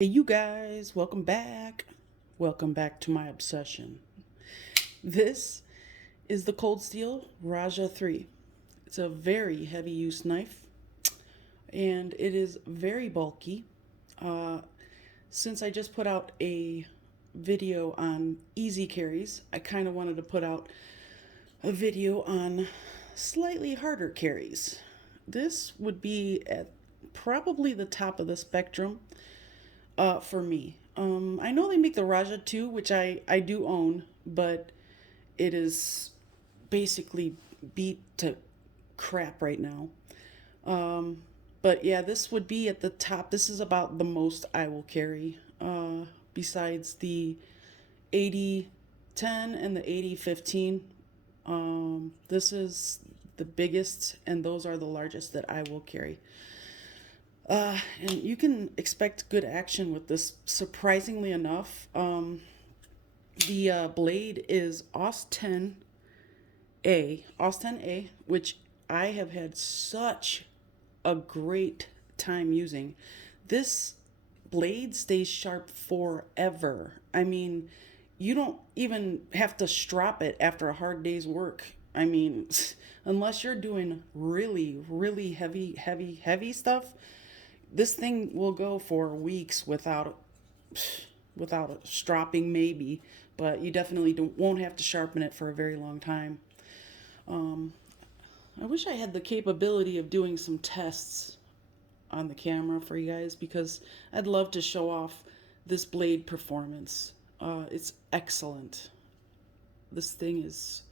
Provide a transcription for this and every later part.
Hey, you guys, welcome back. Welcome back to my obsession. This is the Cold Steel Raja 3. It's a very heavy use knife and it is very bulky. Uh, since I just put out a video on easy carries, I kind of wanted to put out a video on slightly harder carries. This would be at probably the top of the spectrum for me. I know they make the Raja 2, which I do own, but it is basically beat to crap right now. But yeah, this would be at the top. This is about the most I will carry, besides the 8010 and the 8015. This is the biggest, and those are the largest that I will carry. And you can expect good action with this, surprisingly enough. The blade is AUS 10A, which I have had such a great time using. This blade stays sharp forever. I mean, you don't even have to strop it after a hard day's work. I mean, unless you're doing really, really heavy stuff, this thing will go for weeks without a stropping maybe, but you definitely won't have to sharpen it for a very long time. I wish I had the capability of doing some tests on the camera for you guys because I'd love to show off this blade performance. It's excellent. This thing is,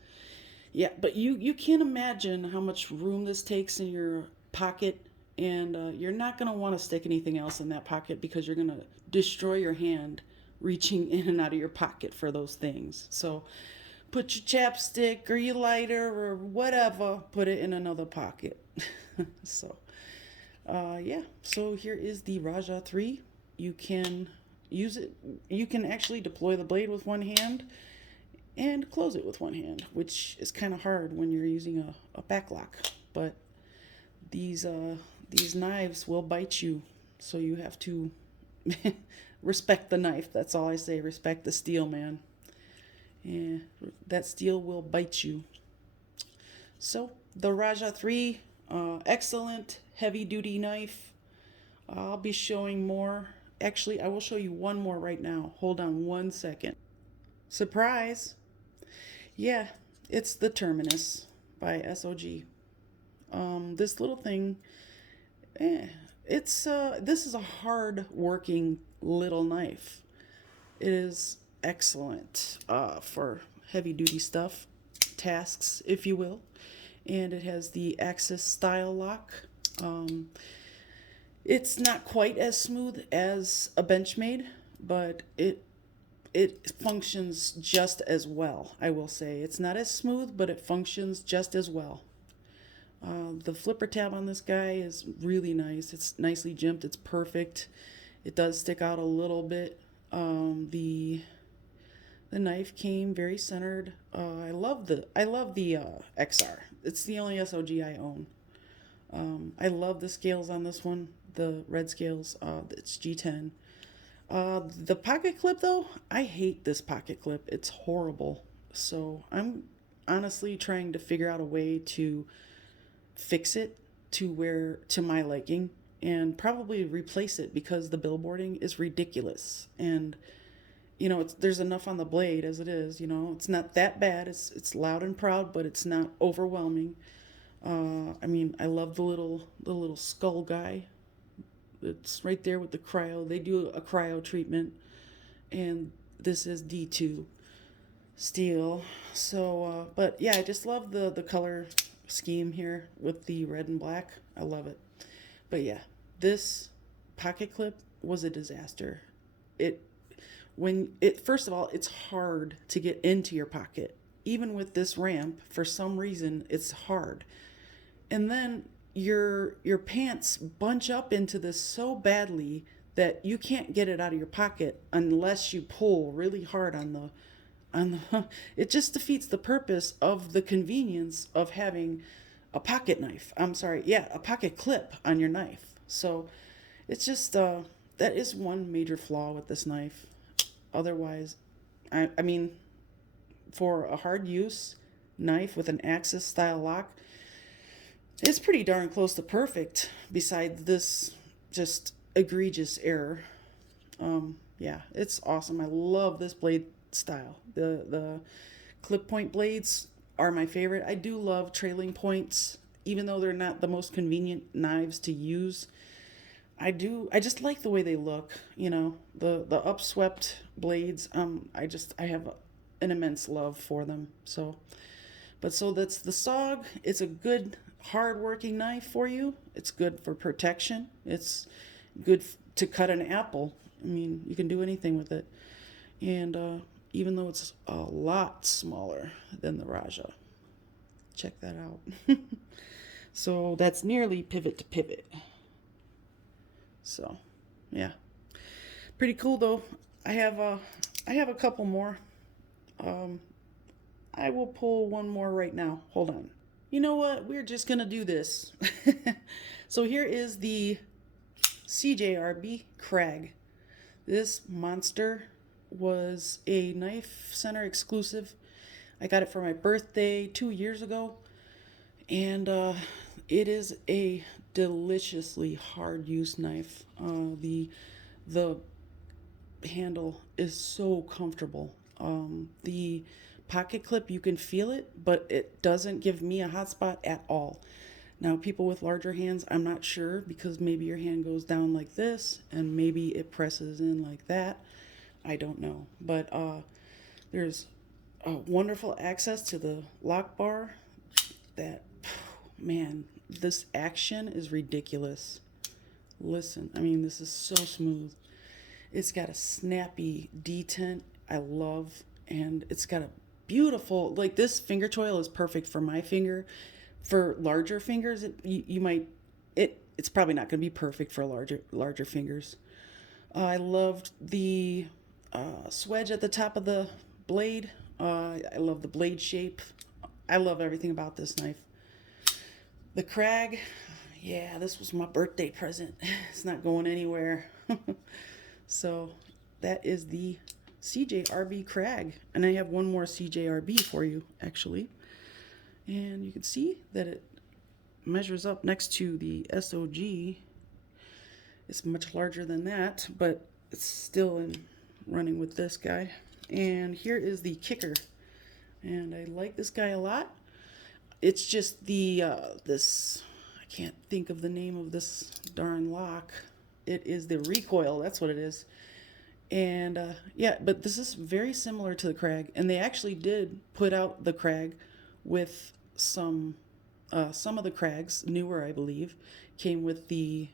yeah, but you can't imagine how much room this takes in your pocket, and you're not going to want to stick anything else in that pocket because you're going to destroy your hand reaching in and out of your pocket for those things. So put your chapstick or your lighter or whatever, put it in another pocket. So yeah, so here is the Raja 3. You can use it, you can actually deploy the blade with one hand and close it with one hand, which is kind of hard when you're using a backlock. But these knives will bite you, so you have to respect the knife. That's all I say. Respect the steel, man. Yeah, that steel will bite you. So the Raja 3, excellent heavy duty knife. I'll be showing more. Actually, I will show you one more right now. Hold on one second. Surprise! Yeah, it's the Terminus by SOG. This little thing, it's this is a hard working little knife. It is excellent for heavy duty stuff, tasks, if you will. And it has the Axis style lock. It's not quite as smooth as a Benchmade, but it functions just as well. I will say it's not as smooth, but it functions just as well. The flipper tab on this guy is really nice. It's nicely jimped. It's perfect. It does stick out a little bit. The knife came very centered. I love the XR. It's the only SOG I own. I love the scales on this one. The red scales. It's G10. The pocket clip though, I hate this pocket clip. It's horrible. So I'm honestly trying to figure out a way to fix it to my liking and probably replace it because the billboarding is ridiculous. And there's enough on the blade as it is. It's not that bad. It's loud and proud, but it's not overwhelming. I mean, I love the little skull guy. It's right there with the cryo. They do a cryo treatment, and this is D2 steel. So, but yeah, I just love the color scheme here with the red and black. I love it. But yeah, this pocket clip was a disaster. First of all, it's hard to get into your pocket. Even with this ramp, for some reason, it's hard. And then your pants bunch up into this so badly that you can't get it out of your pocket unless you pull really hard on the it just defeats the purpose of the convenience of having a pocket knife. I'm sorry, yeah, a pocket clip on your knife. So it's just that is one major flaw with this knife. Otherwise, I mean, for a hard use knife with an Axis style lock, it's pretty darn close to perfect, besides this just egregious error. Yeah, it's awesome. I love this blade style. The clip point blades are my favorite. I do love trailing points, even though they're not the most convenient knives to use. I just like the way they look, you know, the upswept blades. I have an immense love for them. So that's the SOG. It's a good hard working knife for you. It's good for protection. It's good to cut an apple. I mean, you can do anything with it. And even though it's a lot smaller than the Raja, check that out. So that's nearly pivot to pivot. So, yeah, pretty cool though. I have a couple more. I will pull one more right now. Hold on. You know what? We're just gonna do this. So here is the CJRB Crag. This monster was a Knife Center exclusive. I got it for my birthday 2 years ago, and it is a deliciously hard use knife. The handle is so comfortable. The pocket clip, you can feel it, but it doesn't give me a hot spot at all. Now, people with larger hands, I'm not sure, because maybe your hand goes down like this and maybe it presses in like that. I don't know, but there's wonderful access to the lock bar. That, man, this action is ridiculous. Listen, I mean, this is so smooth. It's got a snappy detent I love, and it's got a beautiful, like, this finger choil is perfect for my finger. For larger fingers, it's probably not going to be perfect for larger fingers. I loved the swedge at the top of the blade. I love the blade shape. I love everything about this knife. The Crag, yeah, this was my birthday present. It's not going anywhere. So that is the CJRB Crag. And I have one more CJRB for you, actually. And you can see that it measures up next to the SOG. It's much larger than that, but it's still in running with this guy. And here is the kicker. And I like this guy a lot. It's just the, I can't think of the name of this darn lock. It is the recoil, that's what it is. And yeah, but this is very similar to the Crag. And they actually did put out the Crag with some of the Crags, newer I believe, came with the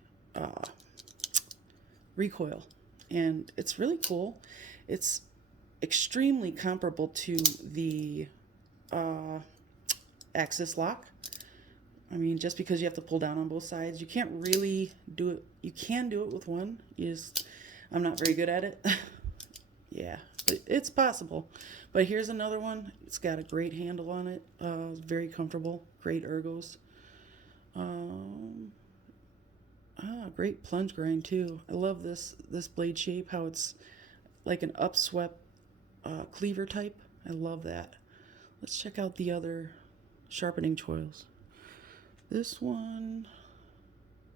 recoil. And it's really cool. It's extremely comparable to the Axis lock. I mean, just because you have to pull down on both sides, you can't really do it. You can do it with one. I'm not very good at it. Yeah, but it's possible. But here's another one. It's got a great handle on it. Very comfortable. Great ergos. Great plunge grind too. I love this blade shape. How it's like an upswept cleaver type. I love that. Let's check out the other sharpening choils. This one,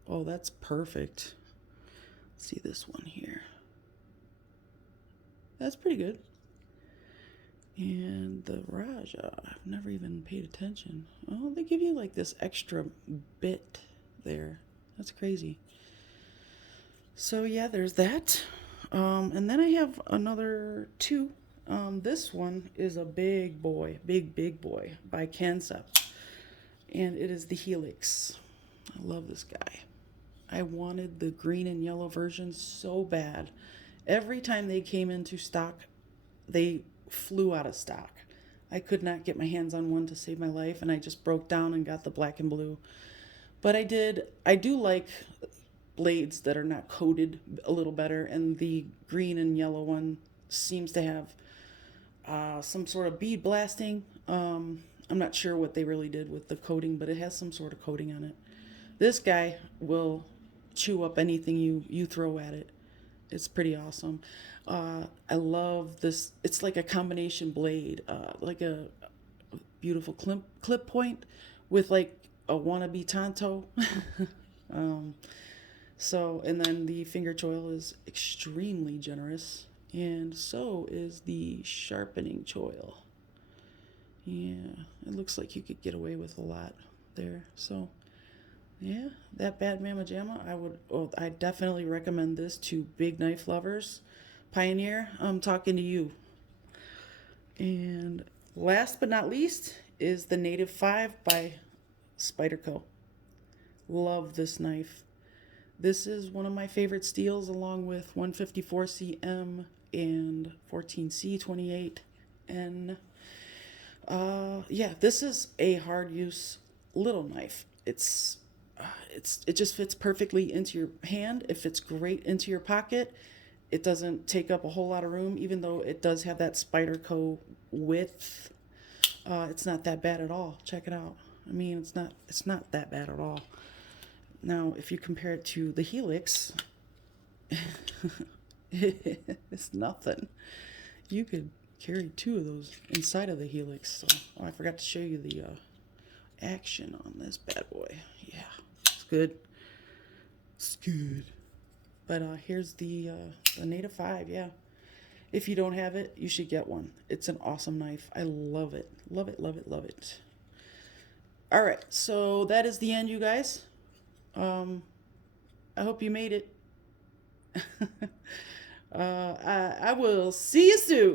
oh, that's perfect. Let's see this one here. That's pretty good. And the Raja, I've never even paid attention. Oh, they give you like this extra bit there. That's crazy. So yeah, there's that. And then I have another two. This one is a big boy, big boy by Concept. And it is the Helix. I love this guy. I wanted the green and yellow version so bad. Every time they came into stock, they flew out of stock. I could not get my hands on one to save my life, and I just broke down and got the black and blue. But I do like blades that are not coated a little better, and the green and yellow one seems to have some sort of bead blasting. I'm not sure what they really did with the coating, but it has some sort of coating on it. This guy will chew up anything you throw at it. It's pretty awesome. I love this. It's like a combination blade, like a beautiful clip point with like a wannabe tanto. um, so, and then the finger choil is extremely generous, and so is the sharpening choil. Yeah, it looks like you could get away with a lot there. So, yeah, that Bad Mama Jamma, I definitely recommend this to big knife lovers. Pioneer, I'm talking to you. And last but not least is the Native 5 by Spyderco. Love this knife. This is one of my favorite steels, along with 154CM and 14C28N. Yeah, this is a hard use little knife. It just fits perfectly into your hand. It fits great into your pocket. It doesn't take up a whole lot of room, even though it does have that Spyderco width. It's not that bad at all. Check it out. I mean, it's not that bad at all. Now, if you compare it to the Helix, it's nothing. You could carry two of those inside of the Helix. So, I forgot to show you the action on this bad boy. Yeah, it's good. It's good. But here's the Native 5. Yeah, if you don't have it, you should get one. It's an awesome knife. I love it. Love it, love it, love it. All right, so that is the end, you guys. I hope you made it. I will see you soon.